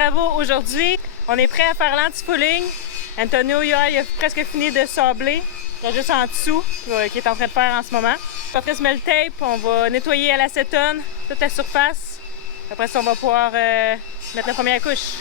travaux aujourd'hui. On est prêt à faire l'anti-fouling. Antonio, il a presque fini de sabler. Il y a juste en dessous qu'il est en train de faire en ce moment. Patrice met le tape, on va nettoyer à l'acétone toute la surface. Après ça, on va pouvoir mettre la première couche.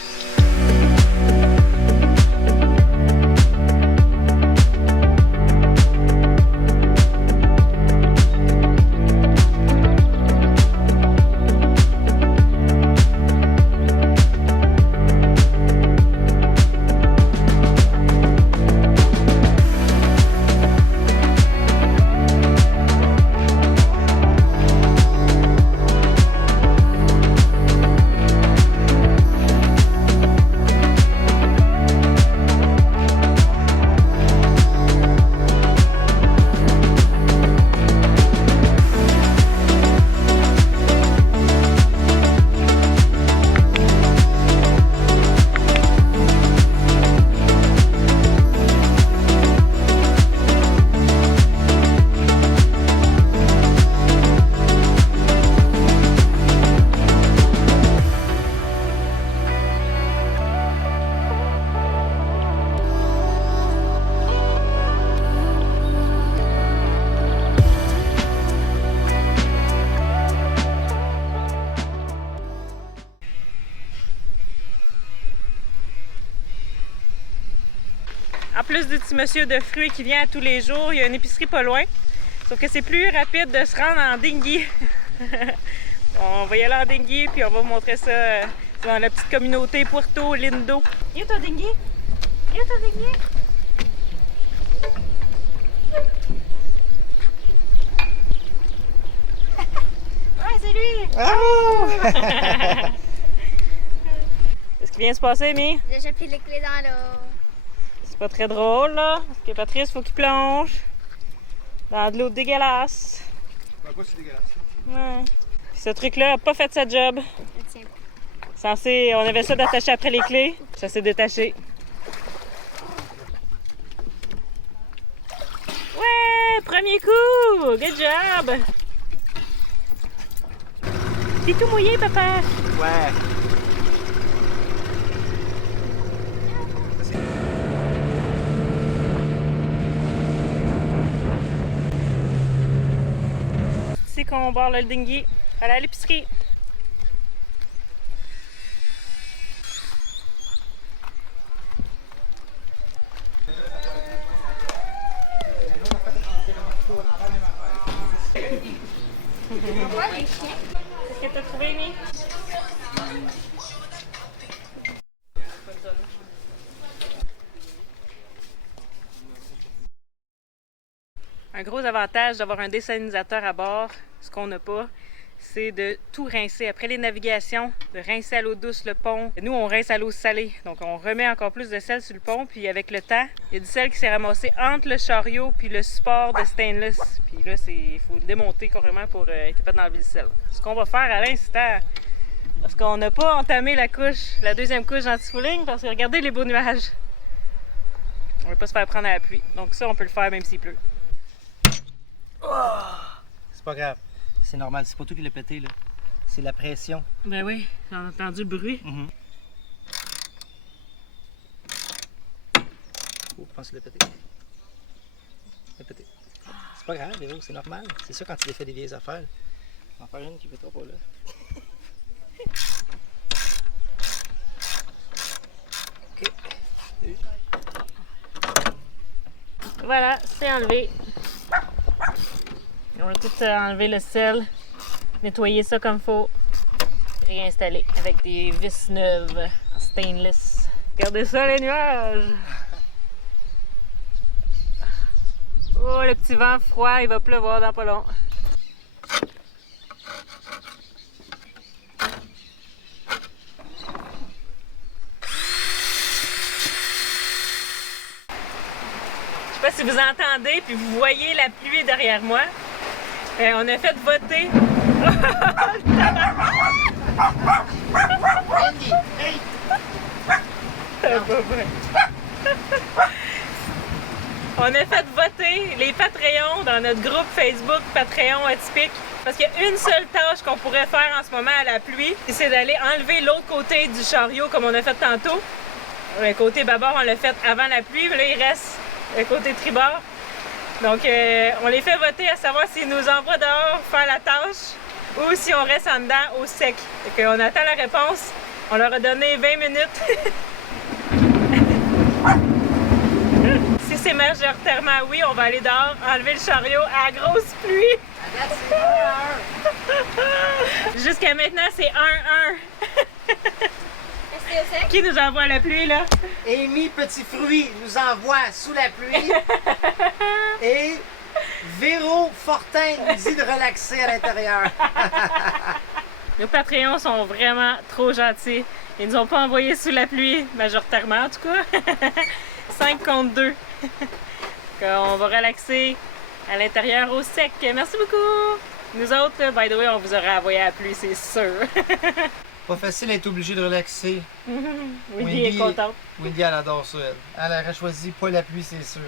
En plus du petit monsieur de fruits qui vient à tous les jours, il y a une épicerie pas loin. Sauf que c'est plus rapide de se rendre en dinghy. On va y aller en dinghy, puis on va vous montrer ça dans la petite communauté Puerto Lindo. Il y a ton dinghy? Il y a ton dinghy? Ouais, c'est lui! Oh! Qu'est-ce qui vient de se passer, Mi? J'ai pris les clés dans l'eau. C'est pas très drôle, là. Parce que Patrice, faut qu'il plonge dans de l'eau dégueulasse. Pourquoi c'est dégueulasse? Ouais. Puis ce truc-là a pas fait sa job. Tiens. Censé, on avait ça d'attacher après les clés. Ça s'est détaché. Ouais! Premier coup! Good job! T'es tout mouillé, papa! Ouais. C'est qu'on barre le dinghy. Aller à l'épicerie. Qu'est-ce que t'as trouvé, Mi? Un gros avantage d'avoir un désalinisateur à bord, ce qu'on n'a pas, c'est de tout rincer. Après les navigations, de rincer à l'eau douce le pont. Nous, on rince à l'eau salée. Donc, on remet encore plus de sel sur le pont. Puis, avec le temps, il y a du sel qui s'est ramassé entre le chariot puis le support de stainless. Puis là, il faut le démonter carrément pour être capable d'enlever le sel. Ce qu'on va faire à l'instant, parce qu'on n'a pas entamé la deuxième couche d'anti-fouling, parce que regardez les beaux nuages. On ne veut pas se faire prendre à la pluie. Donc ça, on peut le faire même s'il pleut. Oh! C'est pas grave. C'est normal. C'est pas tout qui l'a pété, là. C'est la pression. Ben oui, j'ai entendu le bruit. Oh, je pense qu'il l'a pété. Il l'a pété. C'est pas grave, Véro, c'est normal. C'est ça quand tu défais des vieilles affaires. On va en faire une qui ne pétera pas là. OK. Voilà, c'est enlevé. On va tout enlever le sel, nettoyer ça comme il faut, réinstaller avec des vis neuves en stainless. Regardez ça, les nuages! Oh, le petit vent froid, il va pleuvoir dans pas long. Je sais pas si vous entendez puis vous voyez la pluie derrière moi. On a fait voter. On a fait voter les Patreons dans notre groupe Facebook Patreon Atypique Parce qu'il y a une seule tâche qu'on pourrait faire en ce moment à la pluie, c'est d'aller enlever l'autre côté du chariot comme on a fait tantôt. Le côté bâbord, on l'a fait avant la pluie, mais là, il reste le côté tribord. Donc, on les fait voter à savoir s'ils nous envoient dehors faire la tâche ou si on reste en dedans au sec. Fait qu'on attend la réponse. On leur a donné 20 minutes. Si c'est majoritairement oui, on va aller dehors, enlever le chariot à la grosse pluie. Jusqu'à maintenant, c'est 1-1. Qui nous envoie la pluie, là? Amy Petit Fruit nous envoie sous la pluie. Et Véro Fortin nous dit de relaxer à l'intérieur. Nos Patreons sont vraiment trop gentils. Ils nous ont pas envoyé sous la pluie, majoritairement en tout cas. 5 contre 2. On va relaxer à l'intérieur au sec. Merci beaucoup! Nous autres, by the way, on vous aurait envoyé à la pluie, c'est sûr. Pas facile d'être obligé de relaxer. Wendy est contente. Wendy, elle adore ça. Elle aurait choisi pas la pluie, c'est sûr.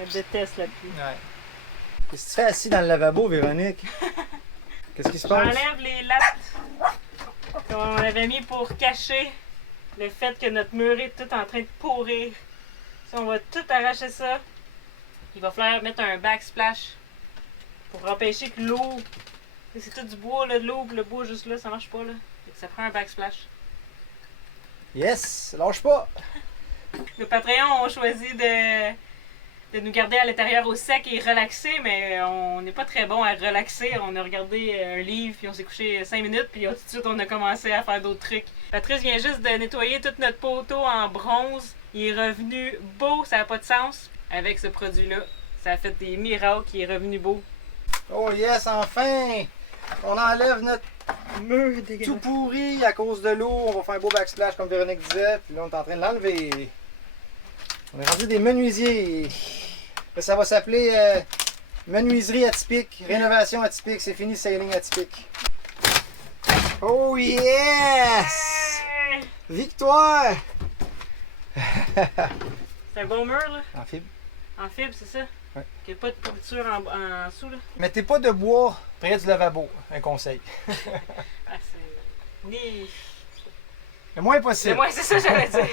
Elle déteste la pluie. Ouais. Qu'est-ce que tu fais assis dans le lavabo, Véronique? Qu'est-ce qui se passe? J'enlève les lattes qu'on avait mis pour cacher le fait que notre mur est tout en train de pourrir. Si on va tout arracher ça, il va falloir mettre un backsplash pour empêcher que l'eau... C'est tout du bois, là, de l'eau, le bois juste là, ça marche pas, là. Fait que ça prend un backsplash. Yes! Lâche pas! Les Patreons ont choisi de nous garder à l'intérieur au sec et relaxer, mais on n'est pas très bon à relaxer. On a regardé un livre, puis on s'est couché 5 minutes, puis tout de suite on a commencé à faire d'autres trucs. Patrice vient juste de nettoyer tout notre poteau en bronze. Il est revenu beau, ça n'a pas de sens, avec ce produit-là. Ça a fait des miracles, il est revenu beau. Oh yes, enfin! On enlève notre mur tout pourri à cause de l'eau. On va faire un beau backsplash comme Véronique disait, puis là on est en train de l'enlever. On est rendu des menuisiers. Là, ça va s'appeler menuiserie atypique, rénovation atypique. C'est fini sailing atypique. Oh yes! Victoire! C'est un bon mur, là. En fibre. En fibre, c'est ça? Ouais. Qu'il n'y a pas de pourriture en dessous, là. Mettez pas de bois près du lavabo, un conseil. Ah, c'est... Ni... Le moins possible. Ouais, c'est ça que j'allais dire.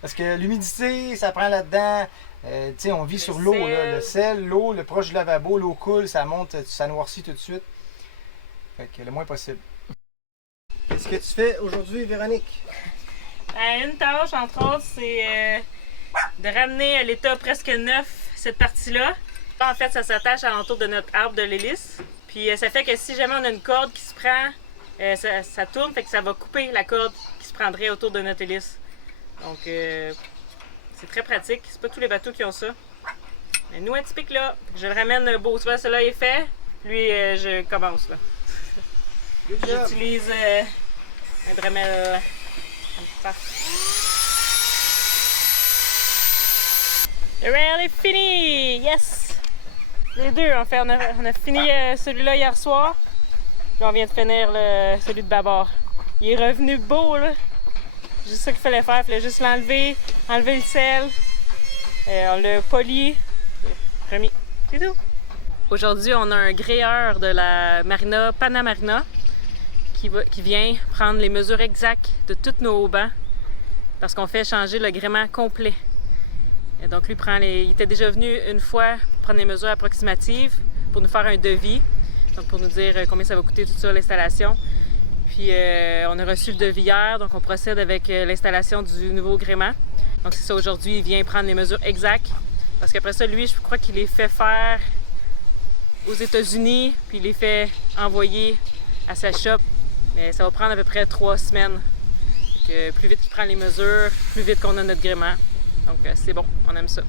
Parce que l'humidité, ça prend là-dedans. Tu sais, on vit sur l'eau, là. Le sel, l'eau, le proche du lavabo, l'eau coule, ça monte, ça noircit tout de suite. Fait que le moins possible. Qu'est-ce que tu fais aujourd'hui, Véronique? Une tâche, entre autres, c'est de ramener à l'état presque neuf cette partie-là. En fait, ça s'attache à l'entour de notre arbre de l'hélice. Puis ça fait que si jamais on a une corde qui se prend, ça tourne, fait que ça va couper la corde qui se prendrait autour de notre hélice. Donc, c'est très pratique. C'est pas tous les bateaux qui ont ça. Mais nous, atypique là, je le ramène beau. Tu vois, celui-là est fait. Lui, je commence là. J'utilise un Dremel. Le rail est fini! Yes! Les deux, en fait, on a fini celui-là hier soir. Puis on vient de finir celui de bâbord. Il est revenu beau, là. Juste ça qu'il fallait faire. Il fallait juste l'enlever, enlever le sel. On l'a poli, remis. C'est tout. Aujourd'hui, on a un gréeur de la marina Panamarina qui vient prendre les mesures exactes de tous nos haubans parce qu'on fait changer le gréement complet. Et donc lui il était déjà venu une fois prendre les mesures approximatives pour nous faire un devis, donc pour nous dire combien ça va coûter tout ça, l'installation. Puis on a reçu le devis hier, donc on procède avec l'installation du nouveau gréement. Donc c'est ça, aujourd'hui, il vient prendre les mesures exactes parce qu'après ça, lui, je crois qu'il les fait faire aux États-Unis, puis il les fait envoyer à sa shop. Mais ça va prendre à peu près 3 semaines. Donc, plus vite qu'il prend les mesures, plus vite qu'on a notre gréement. Donc c'est bon, on aime ça.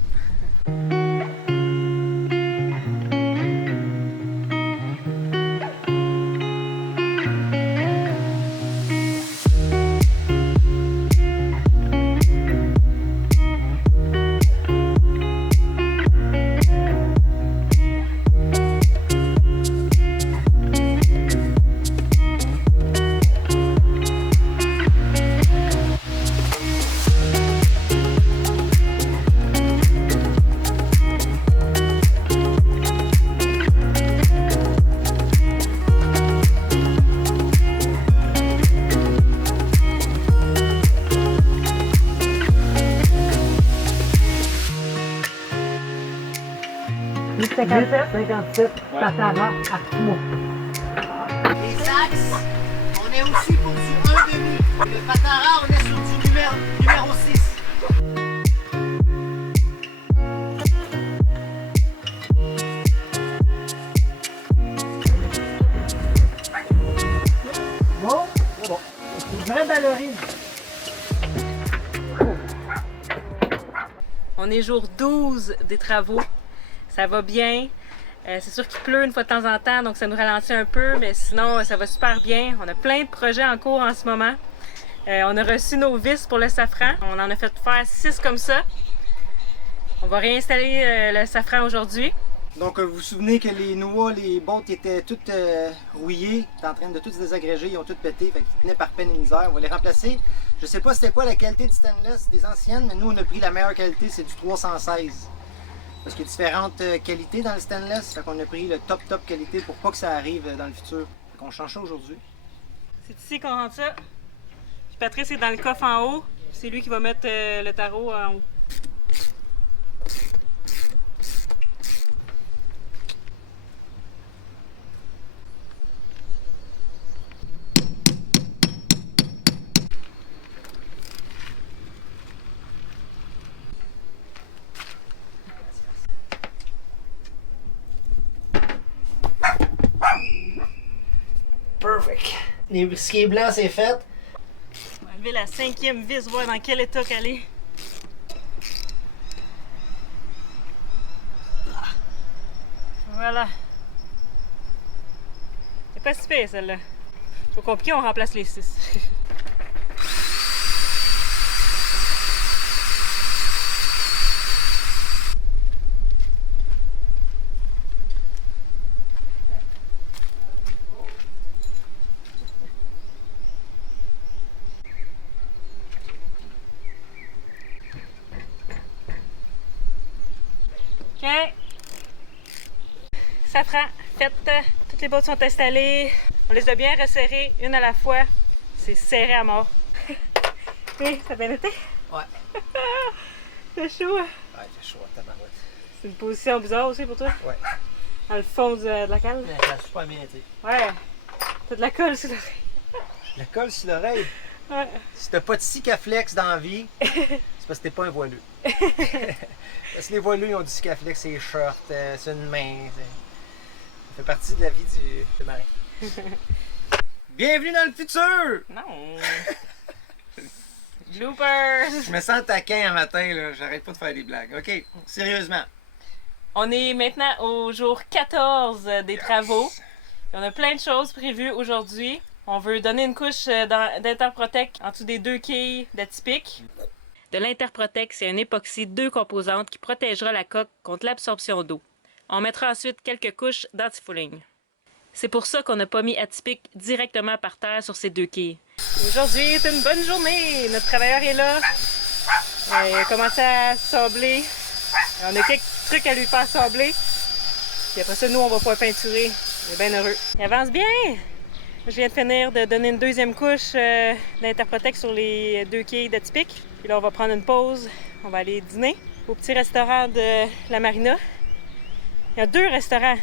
8,57 Tatara Artimo. Les axes, on est aussi pour du 1,5. Le Patara, on est sur du numéro 6. Bon, c'est bon. Une vraie ballerine. On est jour 12 des travaux. Ça va bien. C'est sûr qu'il pleut une fois de temps en temps, donc ça nous ralentit un peu, mais sinon, ça va super bien. On a plein de projets en cours en ce moment. On a reçu nos vis pour le safran. On en a fait faire 6 comme ça. On va réinstaller le safran aujourd'hui. Donc, vous vous souvenez que les noix, les bottes étaient toutes rouillées, étaient en train de toutes se désagréger, ils ont toutes pété, fait qu'ils tenaient par peine et misère. On va les remplacer. Je sais pas c'était quoi la qualité du stainless des anciennes, mais nous on a pris la meilleure qualité, c'est du 316. Parce qu'il y a différentes qualités dans le stainless, fait qu'on a pris le top qualité pour pas que ça arrive dans le futur. Fait qu'on change ça aujourd'hui. C'est ici qu'on rentre ça. Puis Patrice est dans le coffre en haut. C'est lui qui va mettre le tarot en haut. Perfect! Ce qui est blanc, c'est fait. On va lever la 5e vis, voir dans quel état qu'elle est. Voilà. C'est pas si pire celle-là. Faut compliqué, on remplace les 6. OK. Safran, fait. Toutes les bottes sont installées. On les a bien resserrées, une à la fois. C'est serré à mort. Oui, ça a bien été? Ouais. C'est chaud. Ouais, c'est chaud, tabarouette. C'est une position bizarre aussi pour toi? Ouais. Dans le fond de la cale? Ça a super bien été. Ouais. T'as de la colle sur l'oreille. La colle sur l'oreille. Ouais. Si t'as pas de Sikaflex dans la vie, c'est parce que t'es pas un voileux. Parce que les voileux, ils ont du Sikaflex, c'est short, c'est une main. Ça fait partie de la vie du marin. Bienvenue dans le futur! Non. Bloopers. Je me sens taquin un matin, là. J'arrête pas de faire des blagues. OK, sérieusement. On est maintenant au jour 14 des travaux. On a plein de choses prévues aujourd'hui. On veut donner une couche d'Interprotec en dessous des 2 quilles d'Atypique. De l'Interprotec, c'est un époxy 2 composantes qui protégera la coque contre l'absorption d'eau. On mettra ensuite quelques couches d'antifouling. C'est pour ça qu'on n'a pas mis Atypique directement par terre sur ces 2 quilles. Aujourd'hui est une bonne journée. Notre travailleur est là. Il a commencé à sabler. On a quelques trucs à lui faire sabler. Puis après ça, nous, on va pouvoir peinturer. Il est bien heureux. Il avance bien! Je viens de finir de donner une deuxième couche d'Interprotec sur les 2 quilles d'Atypique. Puis là, on va prendre une pause. On va aller dîner au petit restaurant de la Marina. Il y a 2 restaurants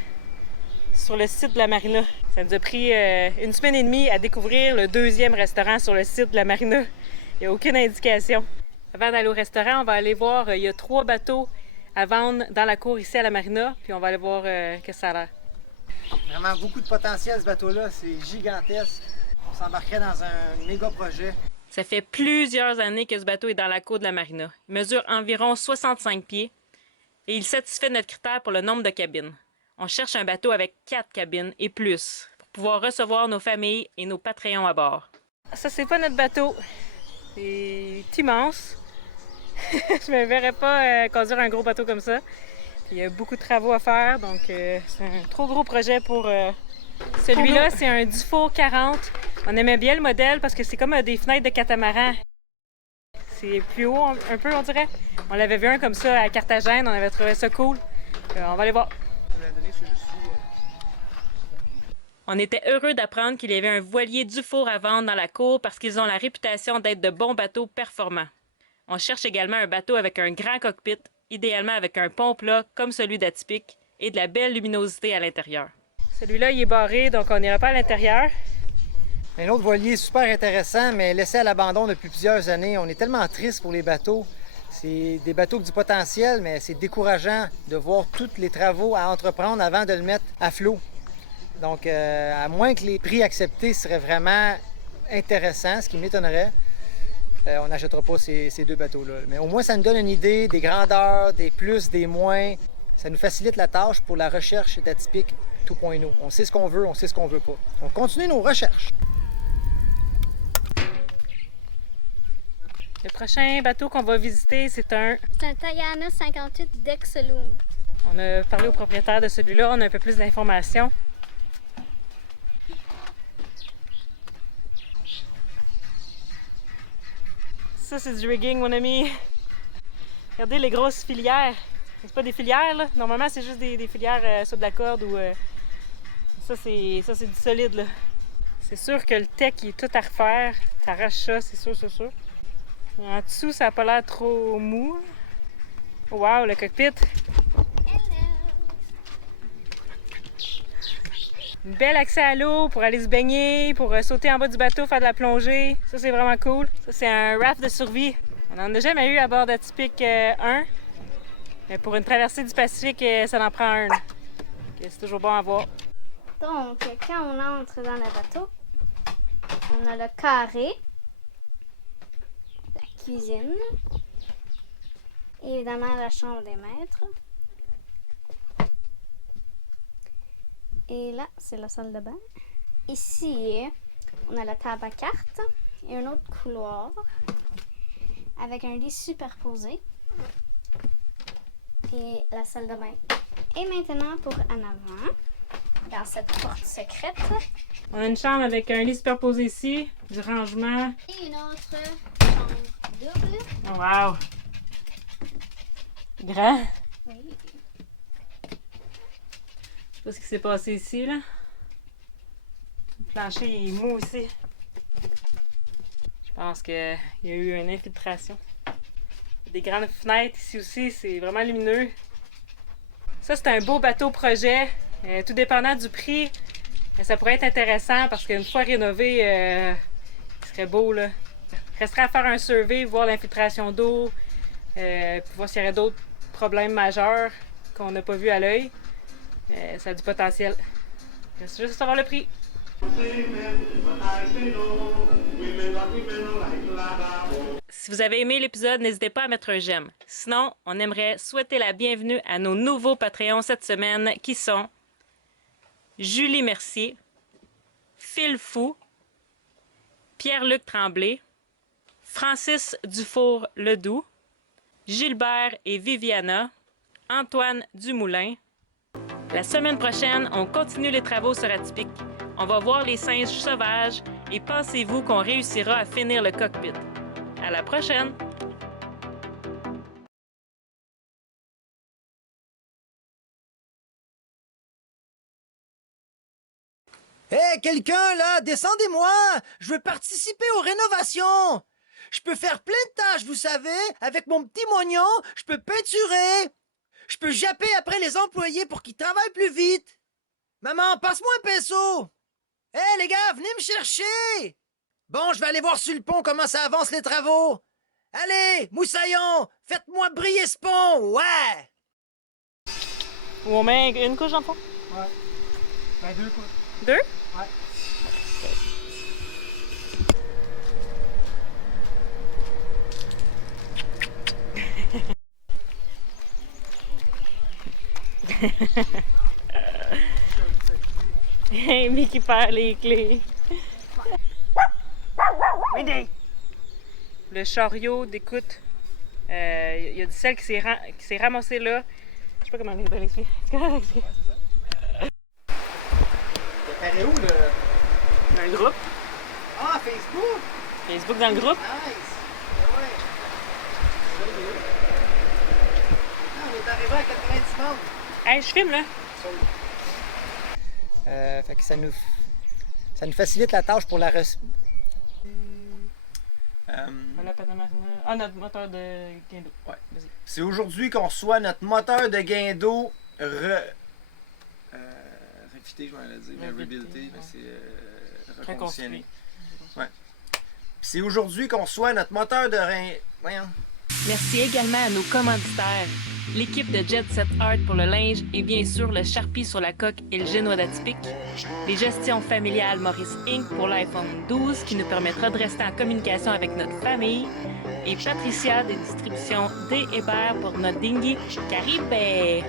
sur le site de la Marina. Ça nous a pris une semaine et demie à découvrir le 2e restaurant sur le site de la Marina. Il n'y a aucune indication. Avant d'aller au restaurant, on va aller voir, il y a 3 bateaux à vendre dans la cour ici à la Marina. Puis on va aller voir qu'est-ce que ça a l'air. Vraiment beaucoup de potentiel, ce bateau-là. C'est gigantesque. On s'embarquerait dans un méga projet. Ça fait plusieurs années que ce bateau est dans la cour de la Marina. Il mesure environ 65 pieds et il satisfait notre critère pour le nombre de cabines. On cherche un bateau avec 4 cabines et plus pour pouvoir recevoir nos familles et nos Patreons à bord. Ça, c'est pas notre bateau. C'est immense. Je me verrais pas conduire un gros bateau comme ça. Il y a beaucoup de travaux à faire, donc c'est un trop gros projet pour... Celui-là, c'est un Dufour 40. On aimait bien le modèle parce que c'est comme des fenêtres de catamaran. C'est plus haut un peu, on dirait. On l'avait vu un comme ça à Carthagène, on avait trouvé ça cool. On va aller voir. On était heureux d'apprendre qu'il y avait un voilier Dufour à vendre dans la cour parce qu'ils ont la réputation d'être de bons bateaux performants. On cherche également un bateau avec un grand cockpit, idéalement avec un pont plat comme celui d'Atypique, et de la belle luminosité à l'intérieur. Celui-là, il est barré, donc on n'ira pas à l'intérieur. Un autre voilier super intéressant, mais laissé à l'abandon depuis plusieurs années. On est tellement triste pour les bateaux. C'est des bateaux avec du potentiel, mais c'est décourageant de voir tous les travaux à entreprendre avant de le mettre à flot. Donc, à moins que les prix acceptés seraient vraiment intéressants, ce qui m'étonnerait, on n'achètera pas ces deux bateaux-là. Mais au moins, ça nous donne une idée des grandeurs, des plus, des moins. Ça nous facilite la tâche pour la recherche d'Atypique 2.0. On sait ce qu'on veut, on sait ce qu'on veut pas. On continue nos recherches. Le prochain bateau qu'on va visiter, c'est un... C'est un Tayana 58 Deck Saloon. On a parlé au propriétaire de celui-là, on a un peu plus d'informations. Ça, c'est du rigging, mon ami. Regardez les grosses filières. C'est pas des filières, là. Normalement, c'est juste des filières sur de la corde ou... Ça, c'est du solide, là. C'est sûr que le tech, il est tout à refaire. T'arraches ça, c'est sûr, c'est sûr. En dessous, ça n'a pas l'air trop mou. Wow, le cockpit! Un bel accès à l'eau pour aller se baigner, pour sauter en bas du bateau, faire de la plongée. Ça, c'est vraiment cool. Ça, c'est un raft de survie. On n'en a jamais eu à bord d'Atypique 1. Mais pour une traversée du Pacifique, ça en prend un. C'est toujours bon à voir. Donc, quand on entre dans le bateau, on a le carré, la cuisine, évidemment la chambre des maîtres. Et là, c'est la salle de bain. Ici, on a la table à cartes et un autre couloir avec un lit superposé et la salle de bain. Et maintenant, pour en avant, dans cette porte secrète, On a une chambre avec un lit superposé ici, du rangement. et une autre chambre double. Oh, wow! Grand. Oui. Je sais pas ce qui s'est passé ici, là. Le plancher est mou aussi. Je pense qu'il y a eu une infiltration. Des grandes fenêtres ici aussi, c'est vraiment lumineux. Ça, c'est un beau bateau projet. Tout dépendant du prix, ça pourrait être intéressant parce qu'une fois rénové, il serait beau, là. Il resterait à faire un survey, voir l'infiltration d'eau, puis voir s'il y aurait d'autres problèmes majeurs qu'on n'a pas vus à l'œil. Ça a du potentiel. Il reste juste à savoir le prix. Si vous avez aimé l'épisode, n'hésitez pas à mettre un j'aime. Sinon, on aimerait souhaiter la bienvenue à nos nouveaux Patreons cette semaine qui sont Julie Mercier, Phil Fou, Pierre-Luc Tremblay, Francis Dufour-Ledoux, Gilbert et Viviana, Antoine Dumoulin. La semaine prochaine, on continue les travaux sur Atypique. On va voir les singes sauvages et pensez-vous qu'on réussira à finir le cockpit? À la prochaine! Hé, quelqu'un là, descendez-moi! Je veux participer aux rénovations! Je peux faire plein de tâches, vous savez! Avec mon petit moignon, je peux peinturer! Je peux japper après les employés pour qu'ils travaillent plus vite! Maman, passe-moi un pinceau! Hé, les gars, venez me chercher! Bon, je vais aller voir sur le pont comment ça avance les travaux! Allez, moussaillon, faites-moi briller ce pont! Ouais! Ou on met une couche en fond? Ouais. Ben, 2 coups. 2? Ouais. Amy qui perd les clés. Le chariot d'écoute. Il y a du sel qui s'est ramassé là. Je sais pas comment l'expliquer. Elle est où, le... Dans le groupe. Ah, Facebook! Facebook dans le groupe. Nice! Ah ouais. Ah, on est arrivé à 90 membres. Hey, je filme là. Fait que ça nous facilite la tâche pour la Voilà, pas de marina. Ah, notre moteur de guindeau. Ouais. C'est aujourd'hui qu'on reçoit notre moteur de guindeau Refité, je vais le dire, mais rebuilder, ouais. c'est Reconstruit. reconditionné. Ouais. Puis c'est aujourd'hui qu'on reçoit notre moteur de rein. Voyons. Merci également à nos commanditaires, l'équipe de Jet Set Art pour le linge et bien sûr le Sharpie sur la coque et le génois atypique, les gestions familiales Maurice Inc. pour l'iPhone 12 qui nous permettra de rester en communication avec notre famille et Patricia des distributions D. Hébert pour notre dinghy Caribe.